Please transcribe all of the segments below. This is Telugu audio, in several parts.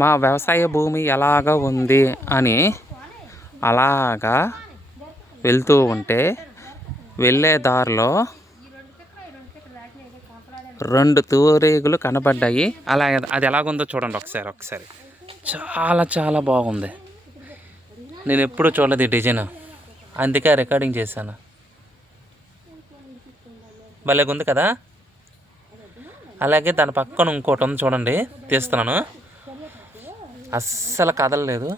మా వ్యవసాయ భూమి ఎలాగ ఉంది అని అలాగా వెళ్తూ ఉంటే వెళ్ళే దారిలో 2 తూరీగులు కనబడ్డాయి. అలా అది ఎలాగుందో చూడండి ఒకసారి. చాలా చాలా బాగుంది. నేను ఎప్పుడూ చూడలేదు ఈ డిజైన్, అందుకే రికార్డింగ్ చేశాను. భలేగా ఉంది కదా. అలాగే దాని పక్కన ఇంకోటి ఉంది చూడండి, తీస్తున్నాను. అస్సలు కదలలేదు.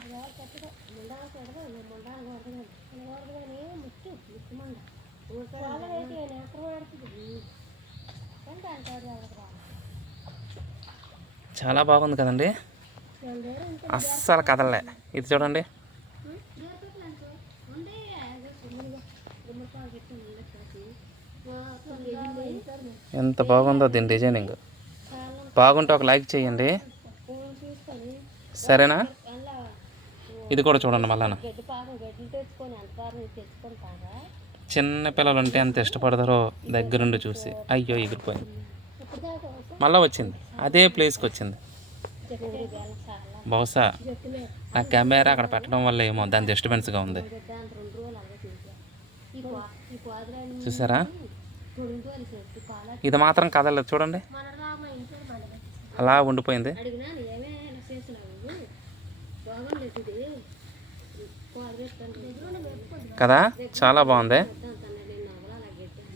చాలా బాగుంది కదండి, అస్సలు కదలలే. ఇది చూడండి, ఎంత బాగుందో దీని డిజైనింగ్. బాగుంటే ఒక లైక్ చేయండి, సరేనా? ఇది కూడా చూడండి. మళ్ళా చిన్న పిల్లలు ఉంటే ఎంత ఇష్టపడతారో దగ్గరుండి చూసి. అయ్యో ఎగిరిపోయింది, మళ్ళీ వచ్చింది, అదే ప్లేస్కి వచ్చింది. బహుశా నా కెమెరా అక్కడ పెట్టడం వల్ల ఏమో దాని డిస్టర్బెన్స్గా ఉంది. చూసారా, ఇది మాత్రం కదలలేదు చూడండి, అలా ఉండిపోయింది కదా. చాలా బాగుంది.